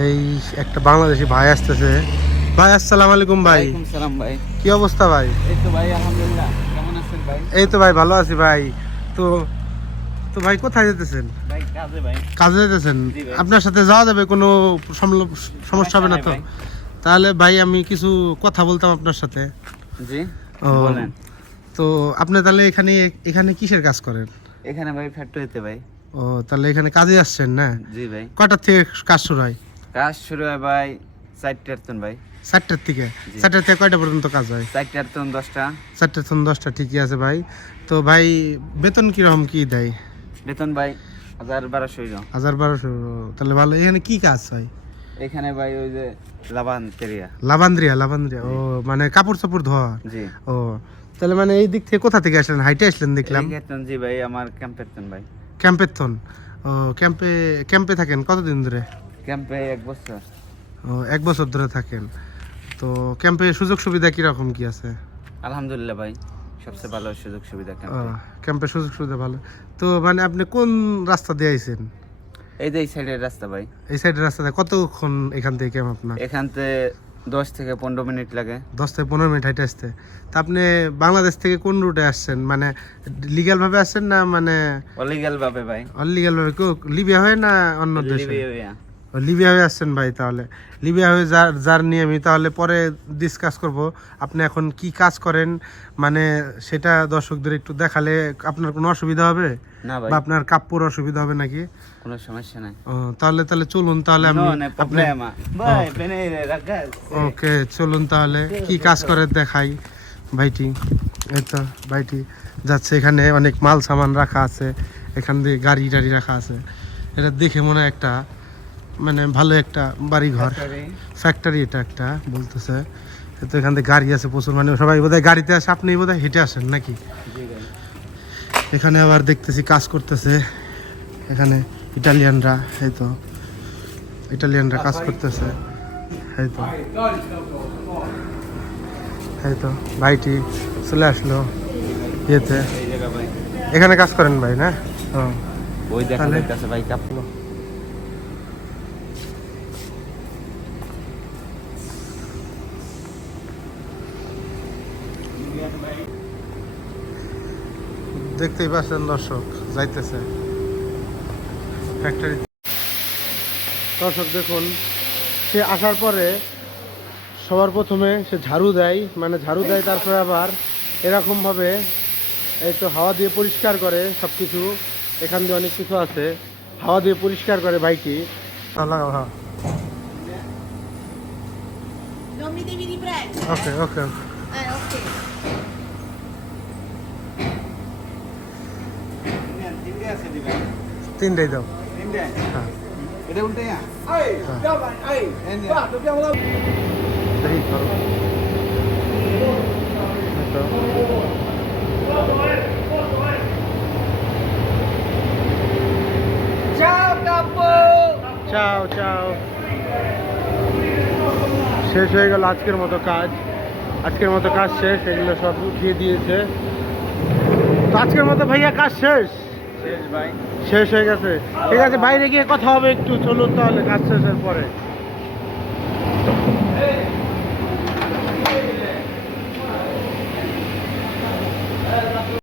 এই একটা বাংলাদেশি ভাই আসতেছে। ভাই আসসালামু আলাইকুম ভাই। সালাম ভাই। কি অবস্থা ভাই? এই তো ভাই আলহামদুলিল্লাহ। কেমন আছেন ভাই? এই তো ভাই ভালো আছি ভাই। তো তো ভাই কোথায় যেতেছেন? কাজে যেতেছেন? আপনার সাথে যাওয়া যাবে কোনো সমস্যা হবে না তো? তাহলে ভাই আমি কিছু কথা বলতাম আপনার সাথে। জি বলেন। তো আপনি তাহলে এখানে এখানে কিসের কাজ করেন? এখানে ভাই ফ্যাক্টরিতে ভাই। ও তাহলে এখানে কাজে আসছেন না? জি ভাই। কটার থেকে কাজ শুরু হয়? কাজ শুরু হয় ভাই চারটার তন ভাই। চারটার থেকে। চারটার থেকে কয়টা পর্যন্ত কাজ হয়? চারটার তন দশটা। চারটে থেকে দশটা ঠিকই আছে ভাই। তো ভাই বেতন কীরকম কি দেয়? বেতন ভাই হাজার বারোশো। হাজার বারোশো তাহলে ভালো। এখানে কি কাজ হয়? এখানে ভাই ওই যে লাভান তেরিয়া। লাভান্দ্রিয়া লাভান্দ্রিয়া ও মানে কাপড় চাপড় ধোয়া? জি। ও তাহলে মানে এই দিক থেকে কোথা থেকে আসলেন? হাইটে আসলেন দেখলাম। জি ভাই আমার ক্যাম্পের তন ভাই। ক্যাম্পের থন ও ক্যাম্পে ক্যাম্পে থাকেন কতদিন ধরে? ক্যাম্পে এক বছর। ও এক বছর ধরে থাকেন। তো ক্যাম্পে সুযোগ সুবিধা কীরকম কি আছে? আলহামদুলিল্লাহ ভাই সবচেয়ে ভালো সুযোগ সুবিধা ক্যাম্পে। ক্যাম্পে সুযোগ সুবিধা ভালো। তো মানে আপনি কোন রাস্তা দিয়ে আইছেন? এই যে এই সাইডের রাস্তা ভাই। এই সাইডের রাস্তাতে কতক্ষণ এখান থেকে ক্যাম্প আপনার? এখান থেকে দশ থেকে পনেরো মিনিট লাগে। দশ থেকে পনেরো মিনিট হাইটে আসতে। তা আপনি বাংলাদেশ থেকে কোন রুটে আসছেন? মানে লিগ্যাল ভাবে আসছেন না মানে অলিগাল ভাবে ভাই। অনলিগ্যাল ভাবে কেউ লিবিয়া হয়ে না অন্য দেশে? লিবিয়া লিবিয়া হয়ে আসছেন ভাই তাহলে। লিবিয়া হয়ে যার যার নিয়ে আমি তাহলে পরে ডিসকাস করব। আপনি এখন কি কাজ করেন? মানে সেটা দর্শকদের একটু দেখালে আপনার কোনো অসুবিধা হবে? বা আপনার কাপড় অসুবিধা হবে নাকি? কোনো সমস্যা নাই। তাহলে তাহলে চলুন তাহলে আমি. ওকে চলুন তাহলে কি কাজ করে দেখাই। ভাইটি এই তো ভাইটি যাচ্ছে এখানে। অনেক মাল সামান রাখা আছে। এখান দিয়ে গাড়ি টাড়ি রাখা আছে। এটা দেখে মনে হয় একটা মানে ভালো একটা বাড়ি ঘর ফ্যাক্টরি এটা একটা বলতেছে। তো এখান থেকে গাড়ি আছে প্রচুর মানে সবাই বোধহয় গাড়িতে আসে আপনি বোধহয় হেঁটে আসেন নাকি? এখানে আবার দেখতেছি কাজ করতেছে এখানে ইটালিয়ানরা এই তো। ইটালিয়ানরা কাজ করতেছে এই তো। এই তো ভাইটি চলে আসলো ইয়েতে। এখানে কাজ করেন ভাই না? ও। ওই দেখা? ভাই কাপলো। দেখতেই পাচ্ছেন দর্শক যাইতেছে। ফ্যাক্টরি দর্শক দেখুন সে আসার পরে সবার প্রথমে সে ঝাড়ু দেয় মানে ঝাড়ু দেয় তারপরে আবার এরকমভাবে এই তো হাওয়া দিয়ে পরিষ্কার করে সব কিছু এখান দিয়ে অনেক কিছু আছে হাওয়া দিয়ে পরিষ্কার করে বাইকটি হ্যাঁ mi ওকে ওকে ok. তিনটাই দাও। হ্যাঁ। চাও চাও। শেষ হয়ে গেল আজকের মতো কাজ। আজকের মতো কাজ শেষ এগুলো সব উঠিয়ে দিয়েছে। তো আজকের মতো ভাইয়া কাজ শেষ? শেষ ভাই। শেষ হয়ে গেছে। ঠিক আছে বাইরে গিয়ে কথা হবে একটু চলুন তাহলে কাজ শেষের পরে।